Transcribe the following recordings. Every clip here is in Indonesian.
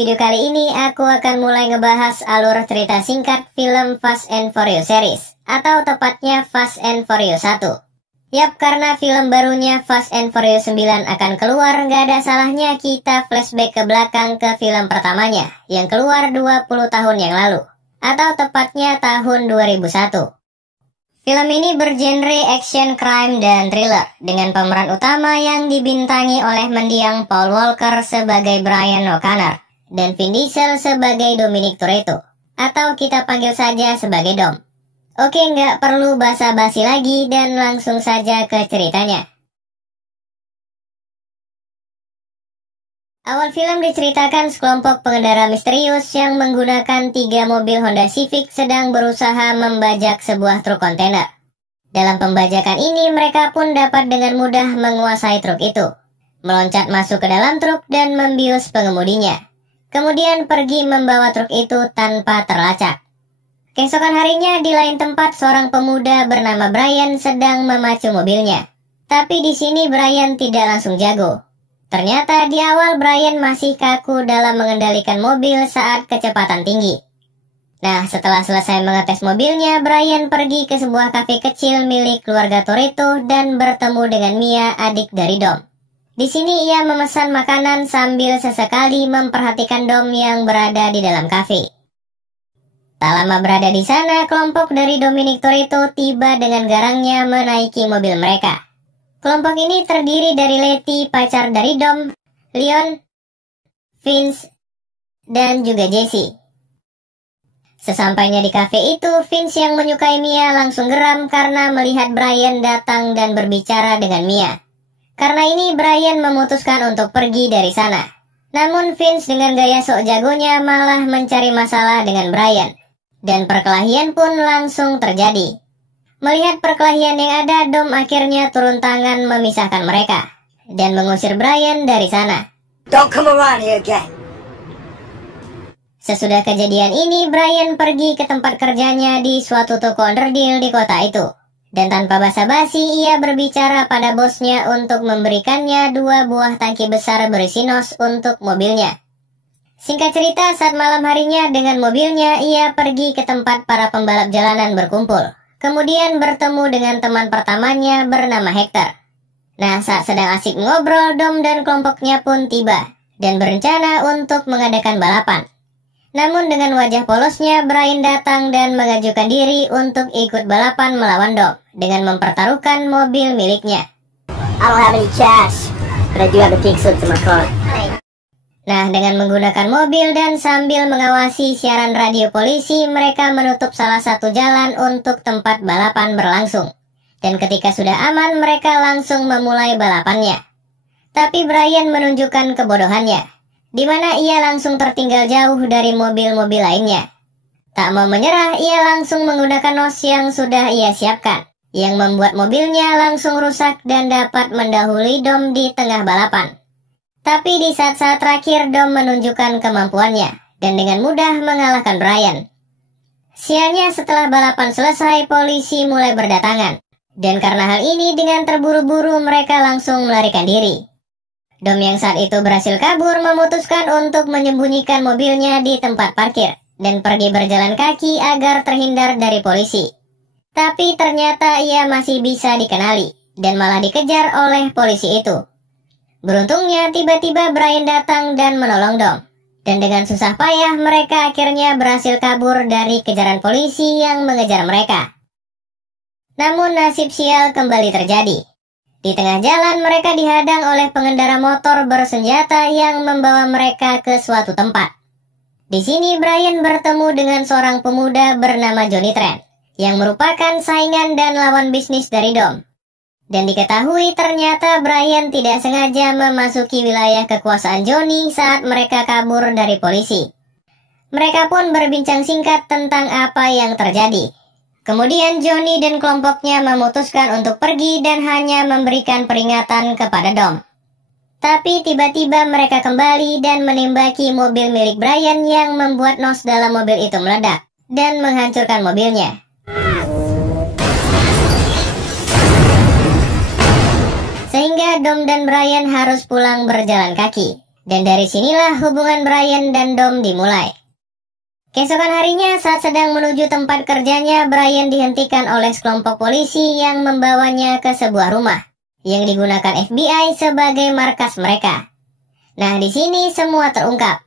Video kali ini aku akan mulai ngebahas alur cerita singkat film Fast and Furious series, atau tepatnya Fast and Furious 1. Yap, karena film barunya Fast and Furious 9 akan keluar, nggak ada salahnya kita flashback ke belakang ke film pertamanya, yang keluar 20 tahun yang lalu, atau tepatnya tahun 2001. Film ini bergenre action, crime, dan thriller, dengan pemeran utama yang dibintangi oleh mendiang Paul Walker sebagai Brian O'Connor, dan Vin Diesel sebagai Dominic Toretto, atau kita panggil saja sebagai Dom. Oke, nggak perlu basa-basi lagi dan langsung saja ke ceritanya. Awal film diceritakan sekelompok pengendara misterius yang menggunakan 3 mobil Honda Civic sedang berusaha membajak sebuah truk kontainer. Dalam pembajakan ini mereka pun dapat dengan mudah menguasai truk itu, meloncat masuk ke dalam truk dan membius pengemudinya. Kemudian pergi membawa truk itu tanpa terlacak. Keesokan harinya di lain tempat seorang pemuda bernama Brian sedang memacu mobilnya. Tapi di sini Brian tidak langsung jago. Ternyata di awal Brian masih kaku dalam mengendalikan mobil saat kecepatan tinggi. Nah, setelah selesai mengetes mobilnya, Brian pergi ke sebuah kafe kecil milik keluarga Toretto dan bertemu dengan Mia, adik dari Dom. Di sini ia memesan makanan sambil sesekali memperhatikan Dom yang berada di dalam kafe. Tak lama berada di sana, kelompok dari Dominic Toretto tiba dengan garangnya menaiki mobil mereka. Kelompok ini terdiri dari Letty, pacar dari Dom, Leon, Vince, dan juga Jesse. Sesampainya di kafe itu, Vince yang menyukai Mia langsung geram karena melihat Brian datang dan berbicara dengan Mia. Karena ini Brian memutuskan untuk pergi dari sana. Namun Vince dengan gaya sok jagonya malah mencari masalah dengan Brian. Dan perkelahian pun langsung terjadi. Melihat perkelahian yang ada, Dom akhirnya turun tangan memisahkan mereka dan mengusir Brian dari sana. Don't come around here again. Sesudah kejadian ini, Brian pergi ke tempat kerjanya di suatu toko onderdil di kota itu. Dan tanpa basa-basi, ia berbicara pada bosnya untuk memberikannya 2 buah tangki besar berisi nos untuk mobilnya. Singkat cerita, saat malam harinya dengan mobilnya, ia pergi ke tempat para pembalap jalanan berkumpul. Kemudian bertemu dengan teman pertamanya bernama Hector. Nah, saat sedang asik ngobrol, Dom dan kelompoknya pun tiba dan berencana untuk mengadakan balapan. Namun dengan wajah polosnya, Brian datang dan mengajukan diri untuk ikut balapan melawan Dom dengan mempertaruhkan mobil miliknya. I don't have any cash, but I do have the pink slip to my car. Nah, dengan menggunakan mobil dan sambil mengawasi siaran radio polisi, mereka menutup salah satu jalan untuk tempat balapan berlangsung. Dan ketika sudah aman, mereka langsung memulai balapannya. Tapi Brian menunjukkan kebodohannya, di mana ia langsung tertinggal jauh dari mobil-mobil lainnya. Tak mau menyerah, ia langsung menggunakan nos yang sudah ia siapkan, yang membuat mobilnya langsung rusak dan dapat mendahului Dom di tengah balapan. Tapi di saat-saat terakhir, Dom menunjukkan kemampuannya dan dengan mudah mengalahkan Brian. Sialnya setelah balapan selesai, polisi mulai berdatangan. Dan karena hal ini, dengan terburu-buru mereka langsung melarikan diri. Dom yang saat itu berhasil kabur memutuskan untuk menyembunyikan mobilnya di tempat parkir dan pergi berjalan kaki agar terhindar dari polisi. Tapi ternyata ia masih bisa dikenali dan malah dikejar oleh polisi itu. Beruntungnya tiba-tiba Brian datang dan menolong Dom. Dan dengan susah payah mereka akhirnya berhasil kabur dari kejaran polisi yang mengejar mereka. Namun nasib sial kembali terjadi. Di tengah jalan mereka dihadang oleh pengendara motor bersenjata yang membawa mereka ke suatu tempat. Di sini Brian bertemu dengan seorang pemuda bernama Johnny Trent, yang merupakan saingan dan lawan bisnis dari Dom. Dan diketahui ternyata Brian tidak sengaja memasuki wilayah kekuasaan Johnny saat mereka kabur dari polisi. Mereka pun berbincang singkat tentang apa yang terjadi. Kemudian Johnny dan kelompoknya memutuskan untuk pergi dan hanya memberikan peringatan kepada Dom. Tapi tiba-tiba mereka kembali dan menembaki mobil milik Brian yang membuat nos dalam mobil itu meledak dan menghancurkan mobilnya. Sehingga Dom dan Brian harus pulang berjalan kaki. Dan dari sinilah hubungan Brian dan Dom dimulai. Keesokan harinya saat sedang menuju tempat kerjanya, Brian dihentikan oleh sekelompok polisi yang membawanya ke sebuah rumah yang digunakan FBI sebagai markas mereka. Nah, di sini semua terungkap,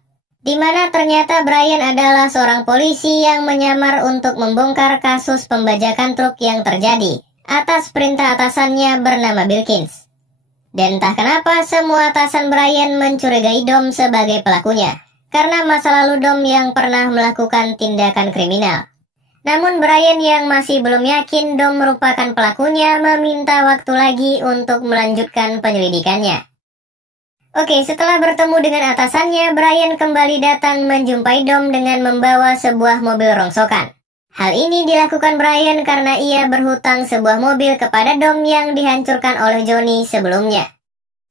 di mana ternyata Brian adalah seorang polisi yang menyamar untuk membongkar kasus pembajakan truk yang terjadi atas perintah atasannya bernama Bilkins. Dan entah kenapa semua atasan Brian mencurigai Dom sebagai pelakunya, karena masa lalu Dom yang pernah melakukan tindakan kriminal. Namun Brian yang masih belum yakin Dom merupakan pelakunya meminta waktu lagi untuk melanjutkan penyelidikannya. Oke, setelah bertemu dengan atasannya, Brian kembali datang menjumpai Dom dengan membawa sebuah mobil rongsokan. Hal ini dilakukan Brian karena ia berhutang sebuah mobil kepada Dom yang dihancurkan oleh Johnny sebelumnya.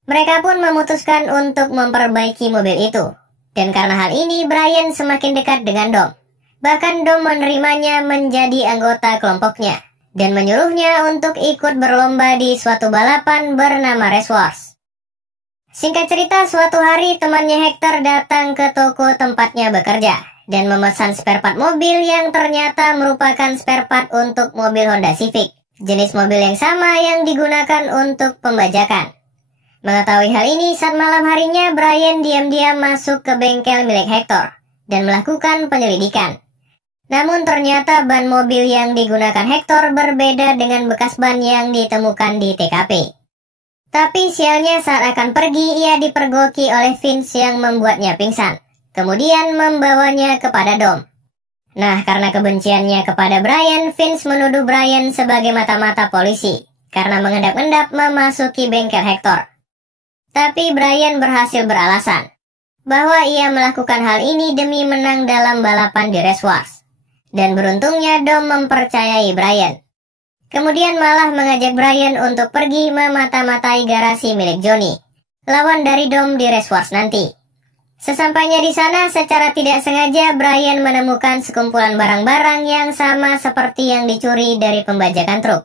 Mereka pun memutuskan untuk memperbaiki mobil itu. Dan karena hal ini, Brian semakin dekat dengan Dom. Bahkan Dom menerimanya menjadi anggota kelompoknya dan menyuruhnya untuk ikut berlomba di suatu balapan bernama Race Wars. Singkat cerita, suatu hari temannya Hector datang ke toko tempatnya bekerja dan memesan spare part mobil yang ternyata merupakan spare part untuk mobil Honda Civic, jenis mobil yang sama yang digunakan untuk pembajakan. Mengetahui hal ini, saat malam harinya Brian diam-diam masuk ke bengkel milik Hector dan melakukan penyelidikan. Namun ternyata ban mobil yang digunakan Hector berbeda dengan bekas ban yang ditemukan di TKP. Tapi sialnya saat akan pergi, ia dipergoki oleh Vince yang membuatnya pingsan, kemudian membawanya kepada Dom. Nah, karena kebenciannya kepada Brian, Vince menuduh Brian sebagai mata-mata polisi karena mengendap-endap memasuki bengkel Hector. Tapi Brian berhasil beralasan bahwa ia melakukan hal ini demi menang dalam balapan di Race Wars. Dan beruntungnya Dom mempercayai Brian. Kemudian malah mengajak Brian untuk pergi memata-matai garasi milik Johnny, lawan dari Dom di Race Wars nanti. Sesampainya di sana, secara tidak sengaja Brian menemukan sekumpulan barang-barang yang sama seperti yang dicuri dari pembajakan truk.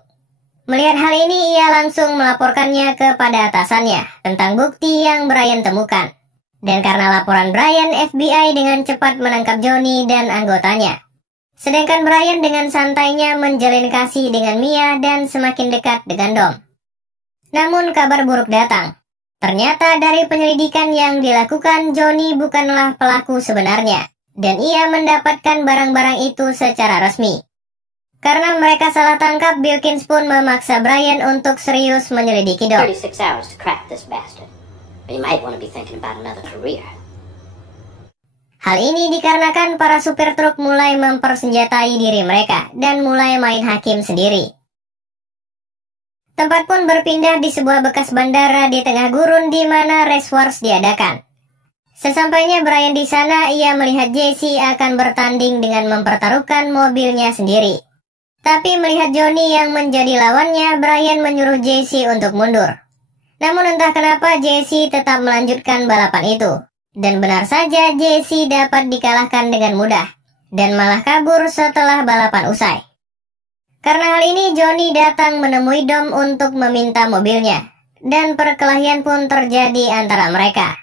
Melihat hal ini, ia langsung melaporkannya kepada atasannya tentang bukti yang Brian temukan. Dan karena laporan Brian, FBI dengan cepat menangkap Johnny dan anggotanya. Sedangkan Brian dengan santainya menjalin kasih dengan Mia dan semakin dekat dengan Dom. Namun kabar buruk datang. Ternyata dari penyelidikan yang dilakukan, Johnny bukanlah pelaku sebenarnya. Dan ia mendapatkan barang-barang itu secara resmi. Karena mereka salah tangkap, Bilkins pun memaksa Brian untuk serius menyelidiki Dom. 36 hours to crack this bastard. But you might want to be thinking about another career. Hal ini dikarenakan para supir truk mulai mempersenjatai diri mereka dan mulai main hakim sendiri. Tempat pun berpindah di sebuah bekas bandara di tengah gurun di mana Race Wars diadakan. Sesampainya Brian di sana, ia melihat Jesse akan bertanding dengan mempertaruhkan mobilnya sendiri. Tapi melihat Johnny yang menjadi lawannya, Brian menyuruh Jesse untuk mundur. Namun entah kenapa Jesse tetap melanjutkan balapan itu. Dan benar saja Jesse dapat dikalahkan dengan mudah. Dan malah kabur setelah balapan usai. Karena hal ini Johnny datang menemui Dom untuk meminta mobilnya. Dan perkelahian pun terjadi antara mereka.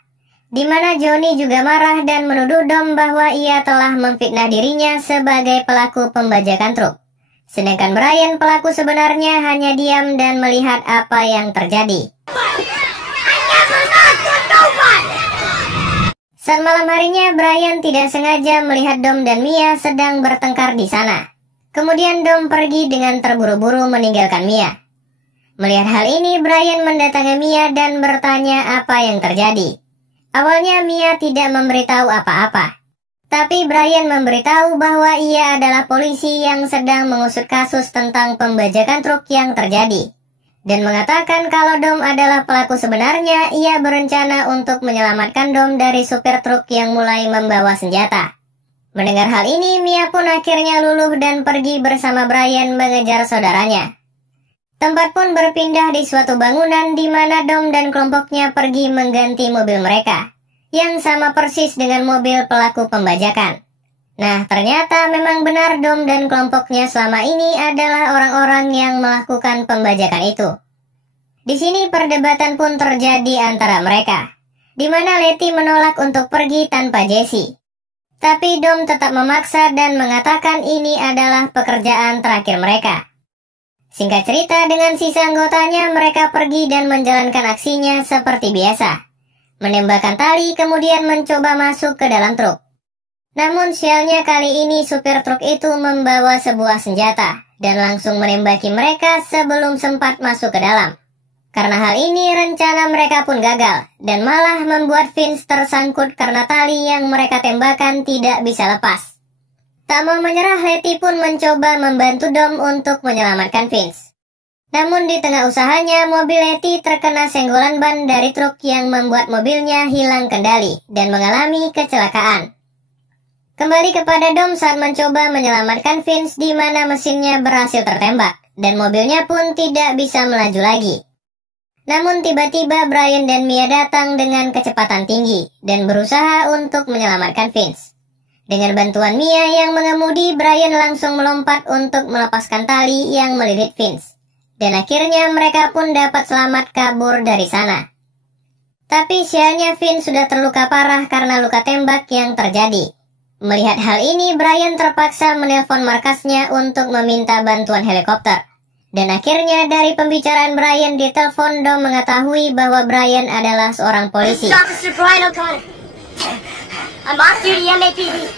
Di mana Johnny juga marah dan menuduh Dom bahwa ia telah memfitnah dirinya sebagai pelaku pembajakan truk. Sedangkan Brian, pelaku sebenarnya, hanya diam dan melihat apa yang terjadi. Saat malam harinya, Brian tidak sengaja melihat Dom dan Mia sedang bertengkar di sana. Kemudian Dom pergi dengan terburu-buru meninggalkan Mia. Melihat hal ini, Brian mendatangi Mia dan bertanya apa yang terjadi. Awalnya Mia tidak memberitahu apa-apa. Tapi Brian memberitahu bahwa ia adalah polisi yang sedang mengusut kasus tentang pembajakan truk yang terjadi. Dan mengatakan kalau Dom adalah pelaku sebenarnya, ia berencana untuk menyelamatkan Dom dari supir truk yang mulai membawa senjata. Mendengar hal ini, Mia pun akhirnya luluh dan pergi bersama Brian mengejar saudaranya. Tempat pun berpindah di suatu bangunan di mana Dom dan kelompoknya pergi mengganti mobil mereka, yang sama persis dengan mobil pelaku pembajakan. Nah, ternyata memang benar Dom dan kelompoknya selama ini adalah orang-orang yang melakukan pembajakan itu. Di sini perdebatan pun terjadi antara mereka. di mana Letty menolak untuk pergi tanpa Jesse. Tapi Dom tetap memaksa dan mengatakan ini adalah pekerjaan terakhir mereka. Singkat cerita, dengan sisa anggotanya mereka pergi dan menjalankan aksinya seperti biasa. Menembakkan tali kemudian mencoba masuk ke dalam truk. Namun sialnya kali ini supir truk itu membawa sebuah senjata dan langsung menembaki mereka sebelum sempat masuk ke dalam. Karena hal ini rencana mereka pun gagal dan malah membuat Vince tersangkut karena tali yang mereka tembakan tidak bisa lepas. Tak mau menyerah, Letty pun mencoba membantu Dom untuk menyelamatkan Vince. Namun di tengah usahanya, mobil Letty terkena senggolan ban dari truk yang membuat mobilnya hilang kendali dan mengalami kecelakaan. Kembali kepada Dom saat mencoba menyelamatkan Vince di mana mesinnya berhasil tertembak dan mobilnya pun tidak bisa melaju lagi. Namun tiba-tiba Brian dan Mia datang dengan kecepatan tinggi dan berusaha untuk menyelamatkan Vince. Dengan bantuan Mia yang mengemudi, Brian langsung melompat untuk melepaskan tali yang melilit Vince. Dan akhirnya mereka pun dapat selamat kabur dari sana. Tapi sialnya Vince sudah terluka parah karena luka tembak yang terjadi. Melihat hal ini, Brian terpaksa menelpon markasnya untuk meminta bantuan helikopter. Dan akhirnya dari pembicaraan Brian di telepon, Dom mengetahui bahwa Brian adalah seorang polisi. Officer Brian O'Connor. I'm off duty MAPD.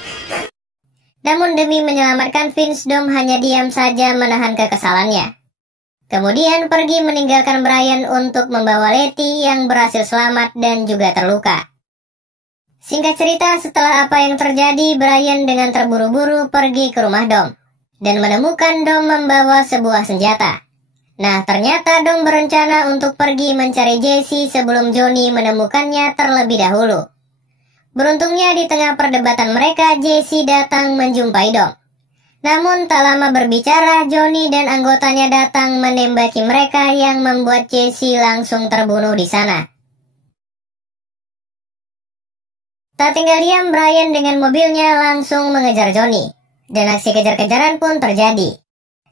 Namun demi menyelamatkan Vince, Dom hanya diam saja menahan kekesalannya. Kemudian pergi meninggalkan Brian untuk membawa Letty yang berhasil selamat dan juga terluka. Singkat cerita, setelah apa yang terjadi, Brian dengan terburu-buru pergi ke rumah Dom dan menemukan Dom membawa sebuah senjata. Nah, ternyata Dom berencana untuk pergi mencari Jesse sebelum Johnny menemukannya terlebih dahulu. Beruntungnya di tengah perdebatan mereka, Jesse datang menjumpai Dom. Namun tak lama berbicara, Johnny dan anggotanya datang menembaki mereka yang membuat Jesse langsung terbunuh di sana. Tak tinggal diam, Brian dengan mobilnya langsung mengejar Johnny. Dan aksi kejar-kejaran pun terjadi.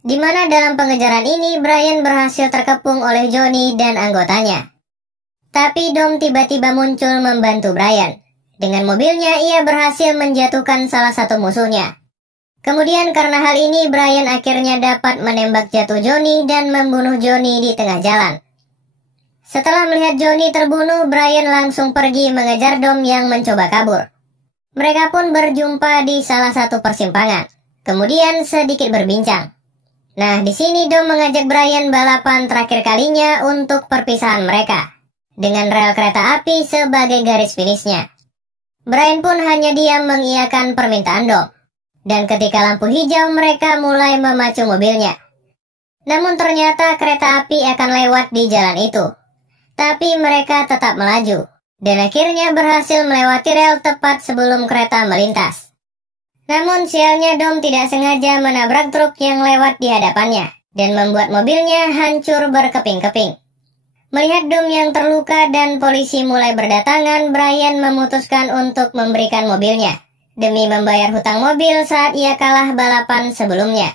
Di mana dalam pengejaran ini Brian berhasil terkepung oleh Johnny dan anggotanya. Tapi Dom tiba-tiba muncul membantu Brian. Dengan mobilnya ia berhasil menjatuhkan salah satu musuhnya. Kemudian karena hal ini Brian akhirnya dapat menembak jatuh Johnny dan membunuh Johnny di tengah jalan. Setelah melihat Johnny terbunuh, Brian langsung pergi mengejar Dom yang mencoba kabur. Mereka pun berjumpa di salah satu persimpangan. Kemudian sedikit berbincang. Nah, di sini Dom mengajak Brian balapan terakhir kalinya untuk perpisahan mereka, dengan rel kereta api sebagai garis finishnya. Brian pun hanya diam mengiyakan permintaan Dom. Dan ketika lampu hijau, mereka mulai memacu mobilnya. Namun ternyata kereta api akan lewat di jalan itu. Tapi mereka tetap melaju. Dan akhirnya berhasil melewati rel tepat sebelum kereta melintas. Namun sialnya Dom tidak sengaja menabrak truk yang lewat di hadapannya dan membuat mobilnya hancur berkeping-keping. Melihat Dom yang terluka dan polisi mulai berdatangan, Brian memutuskan untuk memberikan mobilnya demi membayar hutang mobil saat ia kalah balapan sebelumnya.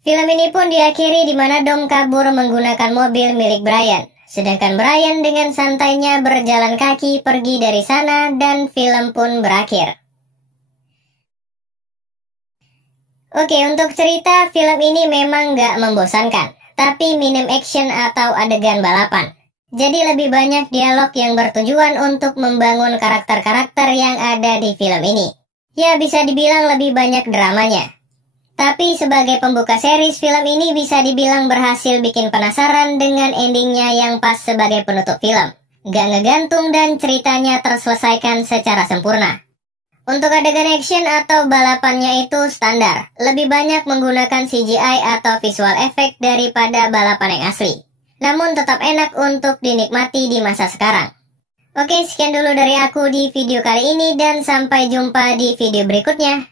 Film ini pun diakhiri di mana Dom kabur menggunakan mobil milik Brian, sedangkan Brian dengan santainya berjalan kaki pergi dari sana dan film pun berakhir. Oke, untuk cerita, film ini memang gak membosankan, tapi minim action atau adegan balapan. Jadi lebih banyak dialog yang bertujuan untuk membangun karakter-karakter yang ada di film ini. Ya bisa dibilang lebih banyak dramanya. Tapi sebagai pembuka series, film ini bisa dibilang berhasil bikin penasaran dengan endingnya yang pas sebagai penutup film. Gak ngegantung dan ceritanya terselesaikan secara sempurna. Untuk adegan action atau balapannya itu standar, lebih banyak menggunakan CGI atau visual effect daripada balapan yang asli. Namun tetap enak untuk dinikmati di masa sekarang. Oke, sekian dulu dari aku di video kali ini dan sampai jumpa di video berikutnya.